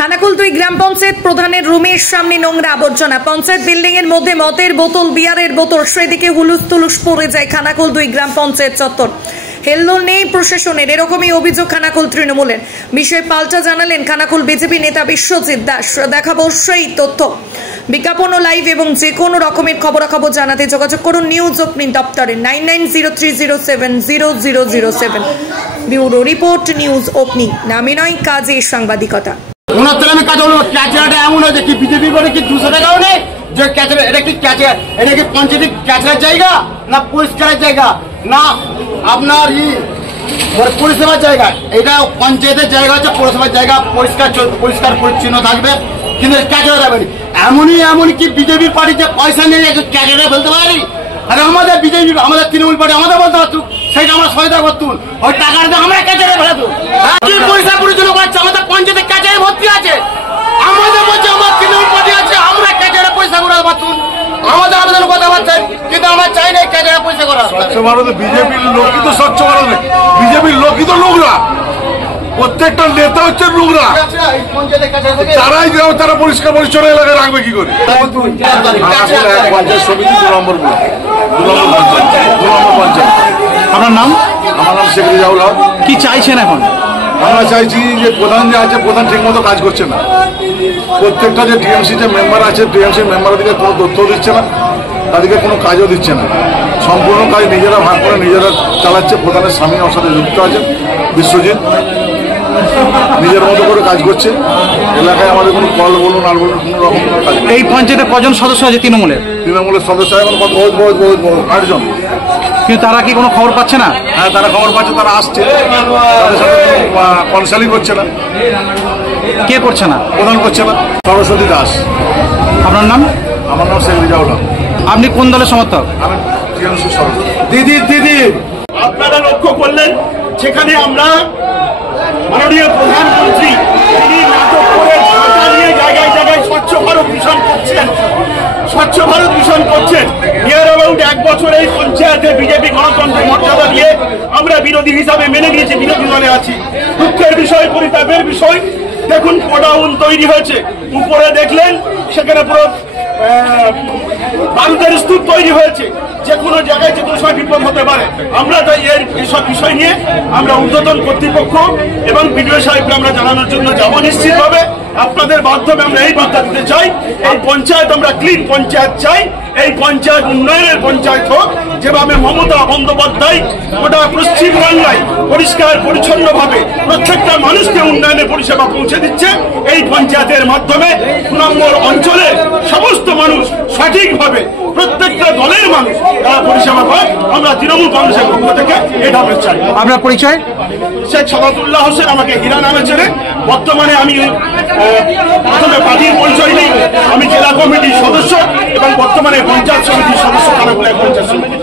খানাকুল 2 গ্রাম পঞ্চায়েত প্রধানের রুমের সামনে নোংরা আবর্জনা। পঞ্চায়েত বিল্ডিং এর মধ্যে মদের বোতল, বিয়ারের বোতল, সেদিকে হুলুস তুলুস পড়ে যায় খানাকুল 2 গ্রাম পঞ্চায়েত চত্বর। হেল্লোর নেই প্রশাসনের, এরকমই অভিযোগ খানাকুল তৃণমূলের। বিষয়ে পাল্টা জানালেন খানাকুল বিজেপি নেতা বিশ্বজিৎ দাস। দেখাবো সেই তথ্য। বিজ্ঞাপন ও লাইভ এবং যে কোনো রকমের খবরাখবর জানাতে যোগাযোগ করুন নিউজ ওপেনিং দপ্তরে 9903070007। Bureau report, news opening. নামে নয়, কাজে সাংবাদিকতা। এমন হয়েছে কি বিজেপি করে কি 200 টাকাও নেই যে ক্যাচের? এটা কি ক্যাচের? এটা কি পঞ্চায়েতের ক্যাচের জায়গা না পরিষ্কারের জায়গা না আপনার পরিষেবার জায়গা? এটা পঞ্চায়েতের জায়গা হচ্ছে, পৌরসভার জায়গা, পরিষ্কার পরিচ্ছন্ন থাকবে, কিন্তু ক্যাচের যাবে। এমনই কি বিজেপির পার্টিতে পয়সা নিয়ে ক্যাচেরে ফেলতে পারি? আর আমাদের বিজেপি, আমাদের তৃণমূল পার্টি আমাদের বলতে পারতুক, সেটা আমরা সহায়তা করতুন। ওই টাকাটা আমরা ক্যাচেরে ফেলাতুন। কি পরিষ্কার পরিচ্ছন্ন করছে? আমাদের পঞ্চায়েতে ক্যাচেরে ভর্তি আছে। আমাদের বলছে আমার তৃণমূল পার্টি আছে, আমরা ক্যাচেরে পয়সা করে পারতুন। আমাদের আবেদন কথা বলছেন, কিন্তু আমরা চাই না ক্যাচেরে পয়সা করা। স্বচ্ছ ভারতে বিজেপির লোকই তো স্বচ্ছ ভারত, বিজেপির লোকই তো নোংরা। প্রত্যেকটা নেতা হচ্ছে নোংরা, তারাই তারা পরিষ্কার পরিচ্ছন্ন এলাকায় রাখবে কি করে? পঞ্চায়েত সমিতি 2 নম্বর পঞ্চায়েত। আপনার নাম? আমার নাম শেখ রেজাউল হক। কি চাইছেন এখন? আমরা চাইছি যে প্রধান যে আছে, প্রধান ঠিক মতো কাজ করছে না। প্রত্যেকটা যে টিএমসি যে মেম্বার আছে, টিএমসি মেম্বারদিকে কোনো তথ্য দিচ্ছে না, তাদেরকে কোনো কাজও দিচ্ছে না। সম্পূর্ণ কাজ নিজেরা ভাগ করে নিজেরা চালাচ্ছে। প্রধানের স্বামী ওর সাথে যুক্ত আছে, বিশ্বজিৎ নিজের মতো করে কাজ করছে। এলাকায় আমাদের কোনো কল বলুন আর বলুন কোনো রকম কোনো কাজ। এই পঞ্চায়েতে কজন সদস্য আছে তৃণমূলের? তৃণমূলের সদস্য এখন বহুত 8 জন। কিন্তু তারা কি কোনো খবর পাচ্ছে না? হ্যাঁ, তারা খবর পাচ্ছে, তারা আসছে, তাদের সাথে কনসাল্টিং করছে না। কে করছে না? প্রধান করছে না। সরস্বতী দাস। আপনার নাম? আমার নাম শেখ রেজাউল হক। আপনি কোন দলের সমর্থক? আমি টিএমসি সরস্বতী। দিদি আপনারা লক্ষ্য করলেন যেখানে আমরা মাননীয় প্রধানমন্ত্রী তিনি নাটক করে ঢাকা নিয়ে জায়গায় জায়গায় স্বচ্ছ ভারত মিশন করছেন, স্বচ্ছ ভারত মিশন করছেন। নিয়ার অ্যাবাউট 1 বছর এই পঞ্চায়েতে বিজেপি গণতন্ত্রের মর্যাদা দিয়ে আমরা বিরোধী হিসাবে মেনে নিয়েছি, বিরোধী দলে আছি। দুঃখের বিষয়, পরিতাপের বিষয়, দেখুন গোডাউন তৈরি হয়েছে, উপরে দেখলেন সেখানে পুরো বারুদের স্তূপ তৈরি হয়েছে। যে কোনো জায়গায় যে কোনো সময় বিপদ হতে পারে। আমরা তাই এইসব বিষয় নিয়ে আমরা ঊর্ধ্বতন কর্তৃপক্ষ এবং বিডিও সাহেবকে আমরা জানানোর জন্য যাব। নিশ্চিতভাবে আপনাদের মাধ্যমে আমরা এই বার্তা দিতে চাই, এই পঞ্চায়েত আমরা ক্লিন পঞ্চায়েত চাই। এই পঞ্চায়েত উন্নয়নের পঞ্চায়েত হোক, যেভাবে মমতা বন্দ্যোপাধ্যায় গোটা পশ্চিমবাংলায় পরিষ্কার পরিচ্ছন্নভাবে প্রত্যেকটা মানুষকে উন্নয়নের পরিষেবা পৌঁছে দিচ্ছে। এই পঞ্চায়েতের মাধ্যমে 2 নম্বর অঞ্চলের সমস্ত মানুষ সঠিকভাবে, প্রত্যেকটা দলের মানুষ তারা পরিষেবা পায়। আমরা তৃণমূল কংগ্রেসের পক্ষ থেকে এটা আমরা চাই। আপনার পরিচয়? শেখ সাদাতুল্লাহ হোসেন, আমাকে হীরা নামে চেনে। বর্তমানে আমি প্রথমে পার্টির পরিচয় নিই, আমি জেলা কমিটির সদস্য এবং বর্তমানে পঞ্চায়েত সমিতির সদস্য, খানাকুল পঞ্চায়েত সমিতি।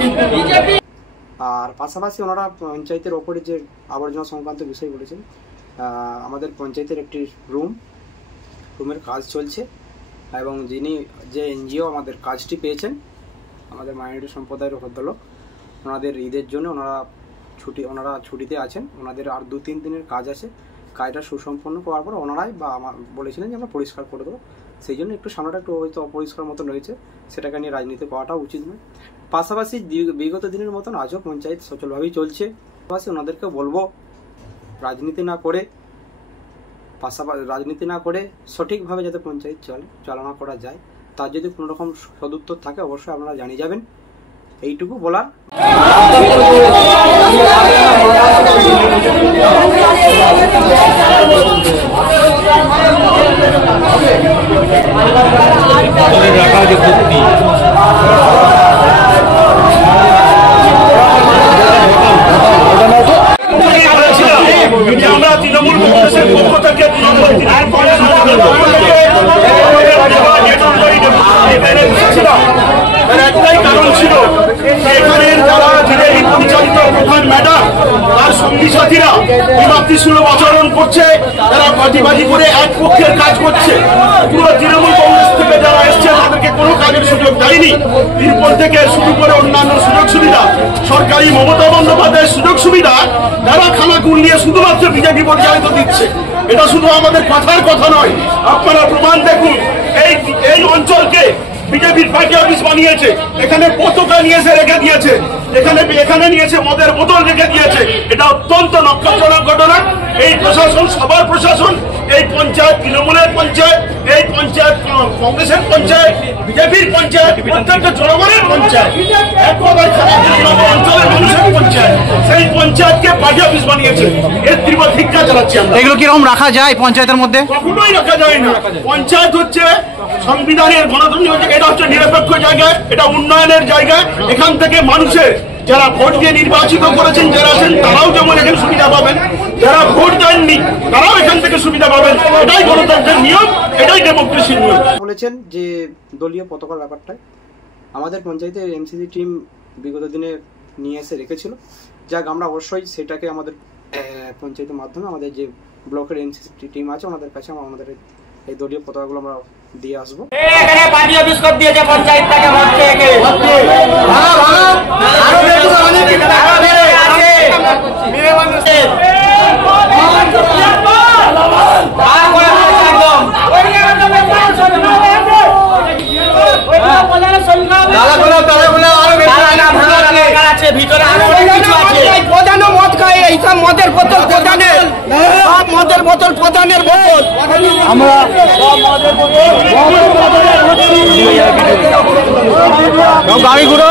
আর পাশাপাশি ওনারা পঞ্চায়েতের ওপরে যে আবর্জনা সংক্রান্ত বিষয় বলেছেন, আমাদের পঞ্চায়েতের একটি রুমের কাজ চলছে এবং যে এনজিও আমাদের কাজটি পেয়েছেন, আমাদের মাইনরিটি সম্প্রদায়ের ভদ্রলোক, ওনাদের ঈদের জন্য ওনারা ছুটিতে আছেন। ওনাদের আর 2-3 দিনের কাজ আছে। কাজটা সুসম্পন্ন করার পর ওনারাই বলেছিলেন যে আমরা পরিষ্কার করে দেবো। সেই জন্য একটু সামনেটা একটু হয়তো অপরিষ্কার মতন রয়েছে, সেটাকে নিয়ে রাজনীতি করাটা উচিত নয়। পাশাপাশি বিগত দিনের মতন আজও পঞ্চায়েত সচলভাবেই চলছে। পাশাপাশি ওনাদেরকে বলবো রাজনীতি না করে সঠিকভাবে যাতে পঞ্চায়েত চালনা করা যায়, তার যদি কোনো রকম সদুত্তর থাকে অবশ্যই আপনারা জানিয়ে যাবেন। এইটুকু বলার। আমরা তৃণমূল কংগ্রেসের পক্ষ থেকে একটাই কারণ ছিল, এখানে যারা বিজেপি পরিচালিত প্রধান ম্যাডাম তার সঙ্গী সাথীরা বিমাতৃসুলভ আচরণ করছে, তারা পার্টিবাজি করে এক পক্ষের কাজ করছে। পুরো তৃণমূল কংগ্রেস থেকে যারা এসছে তাদেরকে কোনো কাজের সুযোগ দেয়নি। এরপর থেকে শুরু করে অন্যান্য সুযোগ সুবিধা, সরকারি মমতা বন্দ্যোপাধ্যায়ের সুযোগ সুবিধা তারা খানাকুল নিয়ে শুধুমাত্র বিজেপি পরিচালিত দিচ্ছে। এটা শুধু আমাদের কথার কথা নয়, আপনারা প্রমাণ দেখুন। এই অঞ্চলকে বিজেপির পার্টি অফিস বানিয়েছে, এখানে পতাকা নিয়ে এসে রেখে দিয়েছে, এখানে নিয়েছে মদের বোতল রেখে দিয়েছে। এটা অত্যন্ত নক্ষত্রজনক ঘটনা। এই প্রশাসন, সবার প্রশাসন, এই পঞ্চায়েত তৃণমূলের পঞ্চায়েত, এই পঞ্চায়েত কংগ্রেসের পঞ্চায়েত, বিজেপির পঞ্চায়েত, প্রত্যেকটা জনগণের পঞ্চায়েত, এক কথায় অঞ্চলের মানুষের পঞ্চায়েত, সেই পঞ্চায়েতকে পার্টি অফিস বানিয়েছে। এর তীব্র ধিক্কার জানাচ্ছি আমরা। এগুলো কিরকম রাখা যায় পঞ্চায়েতের মধ্যে? কখনোই রাখা যায় না। পঞ্চায়েত হচ্ছে সংবিধানের গণতন্ত্র, এটা হচ্ছে নিরপেক্ষ জায়গা, এটা উন্নয়নের জায়গা। এখান থেকে মানুষের যারা ভোট দিয়ে নির্বাচিত করেছেন, যারা আছেন, তারাও যেমন এখানে সুবিধা পাবেন, যারা ভোট দেননি তারাও এখান থেকে সুবিধা পাবেন। এটাই গণতন্ত্রের নিয়ম, এটাই ডেমোক্রেসির নিয়ম। বলেছেন যে দলীয় পতাকার ব্যাপারটায় আমাদের পঞ্চায়েতের এমসিসি টিম বিগত দিনে নিয়ে এসে রেখেছিল। যাক, আমরা অবশ্যই সেটাকে আমাদের পঞ্চায়েতের মাধ্যমে আমাদের যে ব্লকের এমসিসি টিম আছে ওনাদের কাছে আমাদের এই দলীয় পতাকাগুলো আমরা দিয়ে আসবো। এখানে পার্টি অফিস করে দিয়েছে পঞ্চায়েতটাকে ভোট থেকে। মদের বোতল প্রধানের, সব মদের বোতল প্রধানের বোতল। আমরা গাড়িগুলো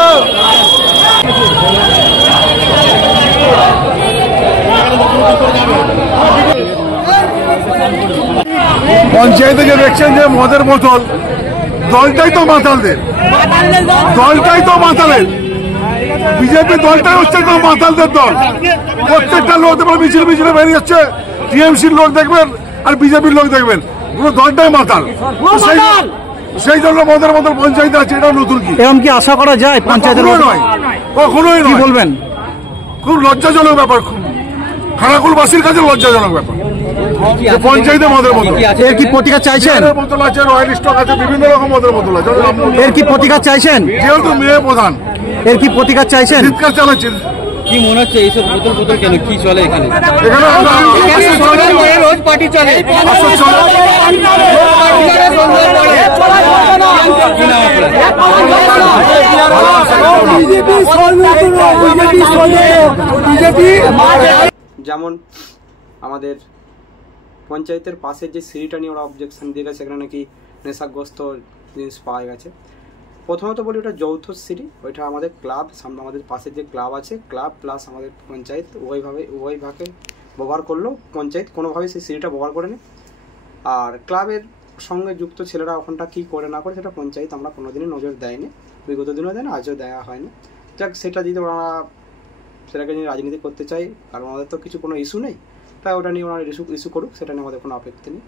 পঞ্চায়েতে যে দেখছেন যে মদের বোতল, দলটাই তো মাতালদের, দলটাই তো মাতালের, বিজেপি দলটাই হচ্ছে তো মাতালদের দল। প্রত্যেকটা লোক দেখবেন মিছিলে মিছিলে বেরিয়ে যাচ্ছে, টিএমসির লোক দেখবেন আর বিজেপির লোক দেখবেন, পুরো দলটাই মাতাল। সেই জন্য মদের বোতল পঞ্চায়েতে আছে, এটা নতুন কি? এরকম কি আশা করা যায় পঞ্চায়েতের? নয়, কখনোই কি নয়। বলবেন? খুব লজ্জাজনক ব্যাপার, খুব খানাকুলবাসীর কাছে লজ্জাজনক ব্যাপার। পঞ্চায়েতে মদের বোতল, এর কি প্রতিকার চাইছেন? বোতল আছে, রয়্যাল স্টক আছে, বিভিন্ন রকম মদের বোতল আছে। এর কি প্রতিকার চাইছেন? যেহেতু মেয়ে প্রধান, এর কি প্রতিকার চাইছেন? চিৎকার চালাচ্ছে। কি মনে হচ্ছে এইসব বোতল বোতল কেন, কি চলে এখানে? এখানে রোজ পার্টি চলে। যেমন আমাদের পঞ্চায়েতের পাশে যে সিঁড়িটা নিয়ে ওরা অবজেকশন দিয়ে গেছে, সেখানে নাকি নেশাগ্রস্ত জিনিস পাওয়া গেছে। প্রথমত বলি, ওটা যৌথ সিঁড়ি, ওইটা আমাদের ক্লাব, সামনে আমাদের পাশে যে ক্লাব আছে, ক্লাব প্লাস আমাদের পঞ্চায়েত উভয় ভাগে ব্যবহার করলেও পঞ্চায়েত কোনোভাবেই সেই সিঁড়িটা ব্যবহার করেনি। আর ক্লাবের সঙ্গে যুক্ত ছেলেরা ওখানটা কী করে না করে সেটা পঞ্চায়েত আমরা কোনোদিনই নজর দেয়নি, বিগত দিনও দেয় না, আজও দেওয়া হয়নি। যাক, সেটা যদি ওরা সেটাকে নিয়ে রাজনীতি করতে চাই, কারণ আমাদের তো কিছু কোনো ইস্যু নেই, তাই ওটা নিয়ে ওনারা ইস্যু করুক, সেটা নিয়ে আমাদের কোনো আপত্তি নেই।